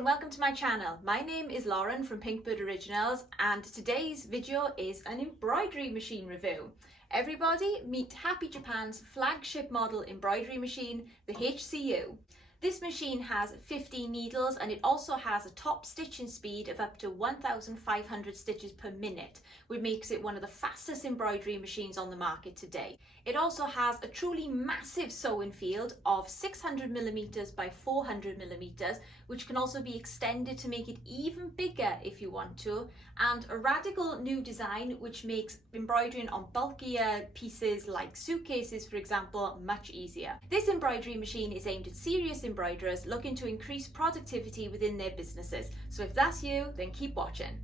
and welcome to my channel. My name is Lauren from Pinkbird Originals and today's video is an embroidery machine review. Everybody meet Happy Japan's flagship model embroidery machine, the HCU. This machine has 15 needles and it also has a top stitching speed of up to 1,500 stitches per minute, which makes it one of the fastest embroidery machines on the market today. It also has a truly massive sewing field of 600mm by 400mm, which can also be extended to make it even bigger if you want to, and a radical new design which makes embroidering on bulkier pieces like suitcases, for example, much easier. This embroidery machine is aimed at serious embroiderers looking to increase productivity within their businesses. So if that's you, then keep watching.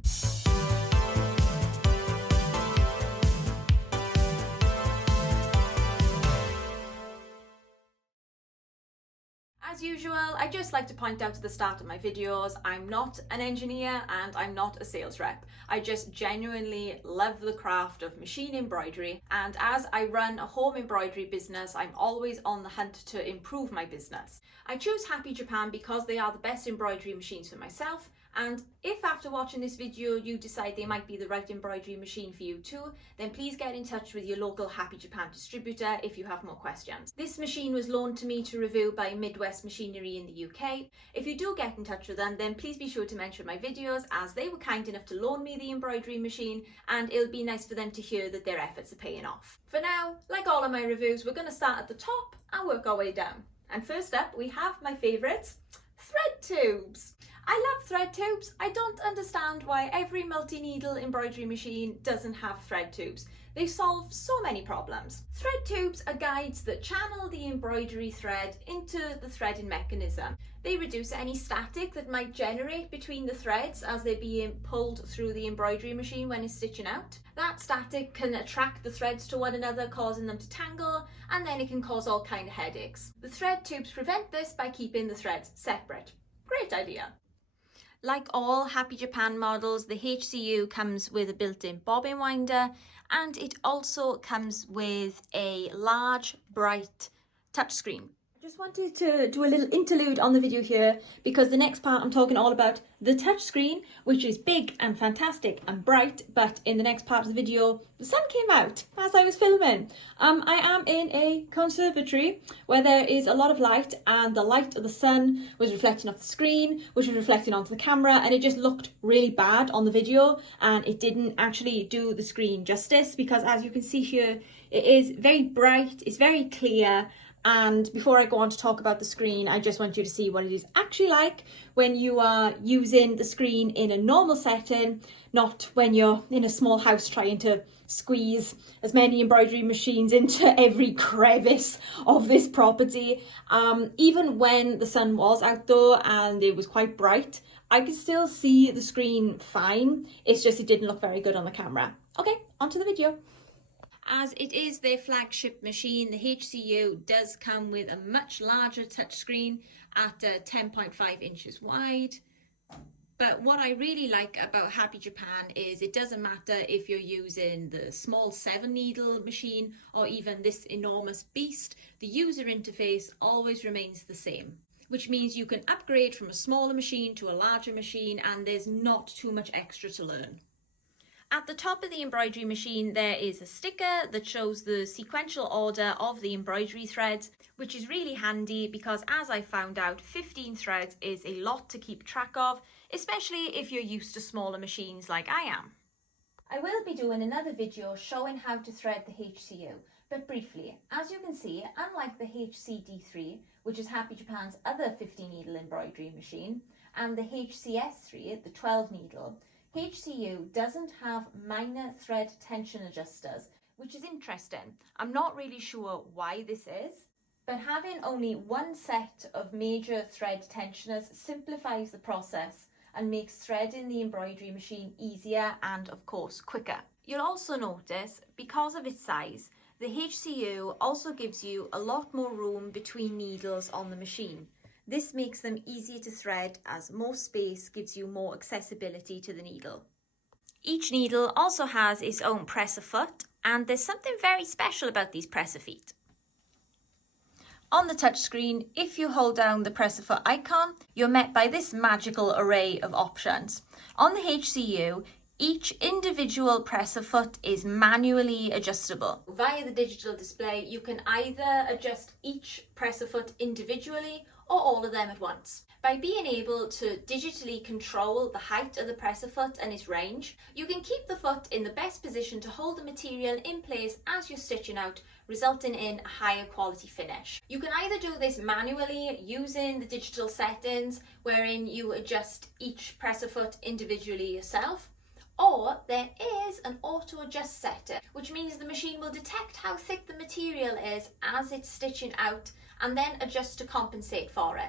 As usual, I just like to point out at the start of my videos, I'm not an engineer and I'm not a sales rep. I just genuinely love the craft of machine embroidery, and as I run a home embroidery business, I'm always on the hunt to improve my business. I choose Happy Japan because they are the best embroidery machines for myself, and if after watching this video you decide they might be the right embroidery machine for you too, then please get in touch with your local Happy Japan distributor if you have more questions. This machine was loaned to me to review by Midwest Machinery in the UK. If you do get in touch with them, then please be sure to mention my videos, as they were kind enough to loan me the embroidery machine and it'll be nice for them to hear that their efforts are paying off. For now, like all of my reviews, we're going to start at the top and work our way down. And first up we have my favourites, thread tubes. I love thread tubes. I don't understand why every multi-needle embroidery machine doesn't have thread tubes. They solve so many problems. Thread tubes are guides that channel the embroidery thread into the threading mechanism. They reduce any static that might generate between the threads as they're being pulled through the embroidery machine when it's stitching out. That static can attract the threads to one another, causing them to tangle, and then it can cause all kinds of headaches. The thread tubes prevent this by keeping the threads separate. Great idea. Like all Happy Japan models, the HCU comes with a built-in bobbin winder, and it also comes with a large, bright touchscreen. I just wanted to do a little interlude on the video here because the next part I'm talking all about the touchscreen, which is big and fantastic and bright, but in the next part of the video the sun came out as I was filming. I am in a conservatory where there is a lot of light, and the light of the sun was reflecting off the screen, which was reflecting onto the camera, and it just looked really bad on the video, and it didn't actually do the screen justice because, as you can see here, it is very bright, it's very clear. And before I go on to talk about the screen, I just want you to see what it is actually like when you are using the screen in a normal setting, not when you're in a small house trying to squeeze as many embroidery machines into every crevice of this property. Even when the sun was out though and it was quite bright, I could still see the screen fine. It's just it didn't look very good on the camera. Okay, on to the video. As it is their flagship machine, the HCU does come with a much larger touchscreen at 10.5 inches wide. But what I really like about Happy Japan is it doesn't matter if you're using the small 7-needle machine or even this enormous beast, the user interface always remains the same, which means you can upgrade from a smaller machine to a larger machine and there's not too much extra to learn. At the top of the embroidery machine there is a sticker that shows the sequential order of the embroidery threads, which is really handy because, as I found out, 15 threads is a lot to keep track of, especially if you're used to smaller machines like I am. I will be doing another video showing how to thread the HCU, but briefly, as you can see, unlike the HCD3, which is Happy Japan's other 50-needle embroidery machine, and the HCS3, the 12-needle, HCU doesn't have minor thread tension adjusters, which is interesting. I'm not really sure why this is, but having only one set of major thread tensioners simplifies the process and makes threading the embroidery machine easier and, of course, quicker. You'll also notice, because of its size, the HCU also gives you a lot more room between needles on the machine. This makes them easier to thread as more space gives you more accessibility to the needle. Each needle also has its own presser foot, and there's something very special about these presser feet. On the touchscreen, if you hold down the press a foot icon, you're met by this magical array of options. On the HCU, each individual press a foot is manually adjustable. Via the digital display, you can either adjust each press a foot individually or all of them at once. By being able to digitally control the height of the press a foot and its range, you can keep the foot in the best position to hold the material in place as you're stitching out, resulting in a higher quality finish. You can either do this manually using the digital settings, wherein you adjust each press a foot individually yourself, or there is an auto adjust setting, which means the machine will detect how thick the material is as it's stitching out and then adjust to compensate for it.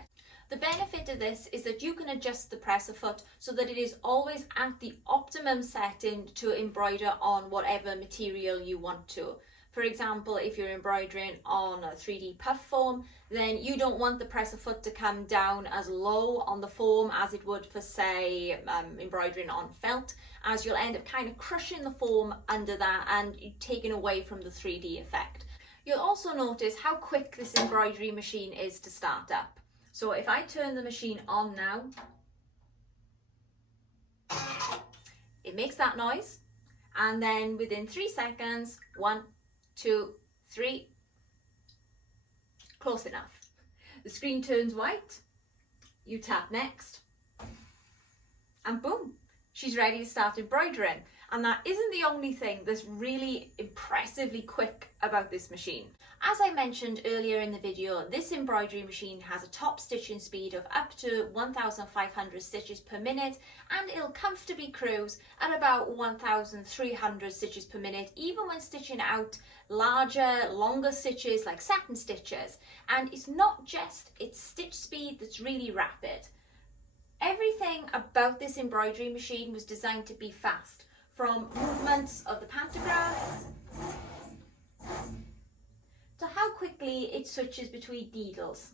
The benefit of this is that you can adjust the press a foot so that it is always at the optimum setting to embroider on whatever material you want to. For example, if you're embroidering on a 3D puff foam, then you don't want the press a foot to come down as low on the foam as it would for, say, embroidering on felt, as you'll end up kind of crushing the foam under that and taking away from the 3D effect. You'll also notice how quick this embroidery machine is to start up. So if I turn the machine on now, it makes that noise, and then within 3 seconds, 1, 2, 3, close enough. The screen turns white, you tap next, and boom, she's ready to start embroidering. And that isn't the only thing that's really impressively quick about this machine. As I mentioned earlier in the video, this embroidery machine has a top stitching speed of up to 1,500 stitches per minute, and it'll comfortably cruise at about 1,300 stitches per minute, even when stitching out larger, longer stitches like satin stitches. And it's not just its stitch speed that's really rapid. Everything about this embroidery machine was designed to be fast, from movements of the pantograph to how quickly it switches between needles.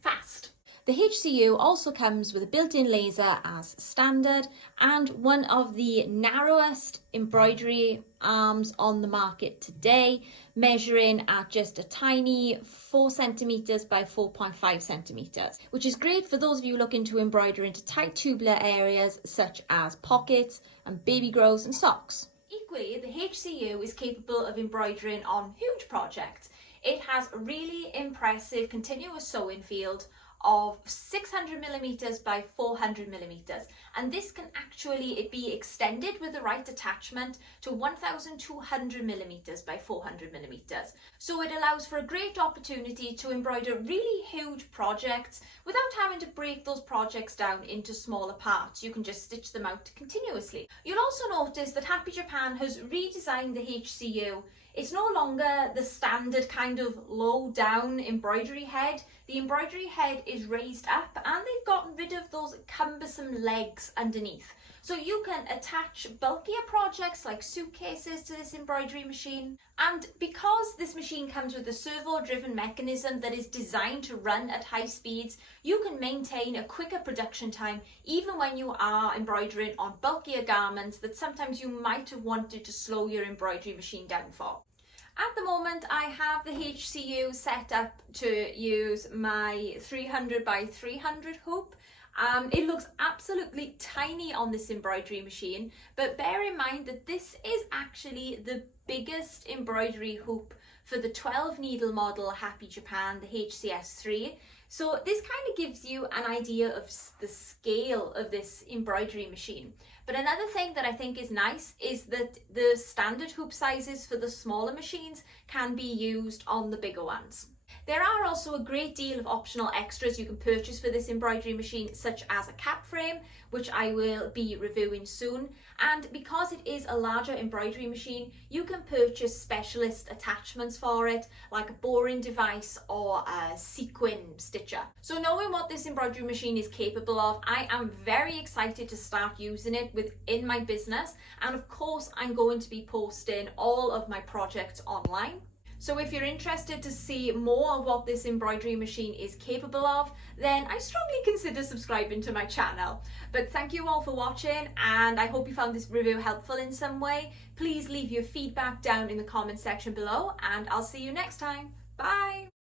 Fast. The HCU also comes with a built-in laser as standard and one of the narrowest embroidery arms on the market today, measuring at just a tiny 4 centimeters by 4.5 centimeters, which is great for those of you looking to embroider into tight tubular areas such as pockets and baby grows and socks. Equally, the HCU is capable of embroidering on huge projects. It has a really impressive continuous sewing field of 600 millimeters by 400 millimeters, and this can actually be extended with the right attachment to 1200 millimeters by 400 millimeters. So it allows for a great opportunity to embroider really huge projects without having to break those projects down into smaller parts. You can just stitch them out continuously. You'll also notice that Happy Japan has redesigned the HCU. It's no longer the standard kind of low down embroidery head. The embroidery head is raised up, and they've gotten rid of those cumbersome legs underneath. So you can attach bulkier projects like suitcases to this embroidery machine. And because this machine comes with a servo-driven mechanism that is designed to run at high speeds, you can maintain a quicker production time even when you are embroidering on bulkier garments that sometimes you might have wanted to slow your embroidery machine down for. At the moment, I have the HCU set up to use my 300 by 300 hoop. It looks absolutely tiny on this embroidery machine, but bear in mind that this is actually the biggest embroidery hoop for the 12 needle model Happy Japan, the HCS3. So this kind of gives you an idea of the scale of this embroidery machine. But another thing that I think is nice is that the standard hoop sizes for the smaller machines can be used on the bigger ones. There are also a great deal of optional extras you can purchase for this embroidery machine, such as a cap frame, which I will be reviewing soon. And because it is a larger embroidery machine, you can purchase specialist attachments for it, like a boring device or a sequin stitcher. So knowing what this embroidery machine is capable of, I am very excited to start using it within my business. And of course, I'm going to be posting all of my projects online. So if you're interested to see more of what this embroidery machine is capable of, then I strongly consider subscribing to my channel. But thank you all for watching, and I hope you found this review helpful in some way. Please leave your feedback down in the comment section below, and I'll see you next time. Bye!